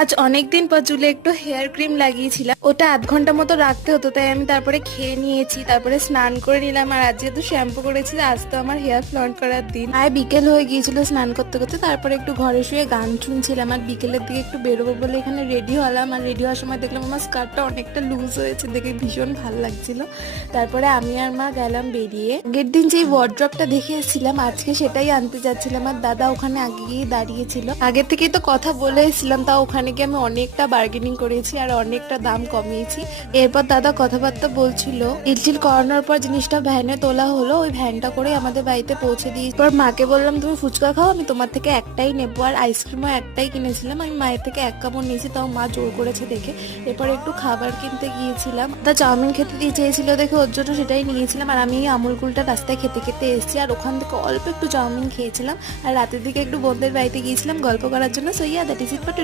আজ অনেক দিন পর চুলে একটু হেয়ার ক্রিম লাগিয়েছিলাম, ওটা আধ ঘন্টা মতো রাখতে হতো, তাই আমি তারপরে খেয়ে নিয়েছি, তারপরে স্নান করে নিলাম। আর আজ যেহেতু শ্যাম্পু করেছি, আজ তো আমার হেয়ার ফ্লন্ট করার দিন। আর বিকেল হয়ে গিয়েছিল স্নান করতে করতে, তারপরে একটু ঘরে শুয়ে গান শুনছিলাম। আর বিকেলের দিকে একটু বেরোবো বলে এখানে রেডি হলাম। আর রেডি হওয়ার সময় দেখলাম আমার স্কার্টটা অনেকটা লুজ হয়েছে, দেখে ভীষণ ভালো লাগছিল। তারপরে আমি আর মা গেলাম বেরিয়ে। আগের দিন যে ওয়ার্ড্রপটা দেখে এসেছিলাম, আজকে সেটাই আনতে যাচ্ছিলাম। আর দাদা ওখানে আগে গিয়ে দাঁড়িয়েছিল, আগে থেকেই তো কথা বলে এসেছিলাম, তাও ওখানে গিয়ে আমি অনেকটা বার্গেনিং করেছি আর অনেকটা দাম কমিয়েছি। এরপর দাদা কথাবার্তা বলছিল, ডিল করানোর পর জিনিসটা ভ্যানে তোলা হলো, ওই ভ্যানটা করে আমাদের বাড়িতে পৌঁছে দিয়ে এরপর মাকে বললাম তুমি ফুচকা খাও, আমি তোমার থেকে একটাই নেবো। আর আইসক্রিমও একটাই কিনেছিলাম, আমি মায়ের থেকে এক কামড় নিয়েছি, তাও মা জোর করেছে দেখে। এরপর একটু খাবার কিনতে গিয়েছিলাম, তা চাউমিন খেতে দিয়ে চেয়েছিল দেখে ওর জন্য সেটাই নিয়েছিলাম। আর আমি আমুল কুলটা রাস্তায় খেতে খেতে এসেছি, আর ওখান থেকে অল্প একটু চাউমিন খেয়েছিলাম। আর রাতের দিকে একটু বোনদের বাড়িতে গিয়েছিলাম গল্প করার জন্য। So yeah, that is it for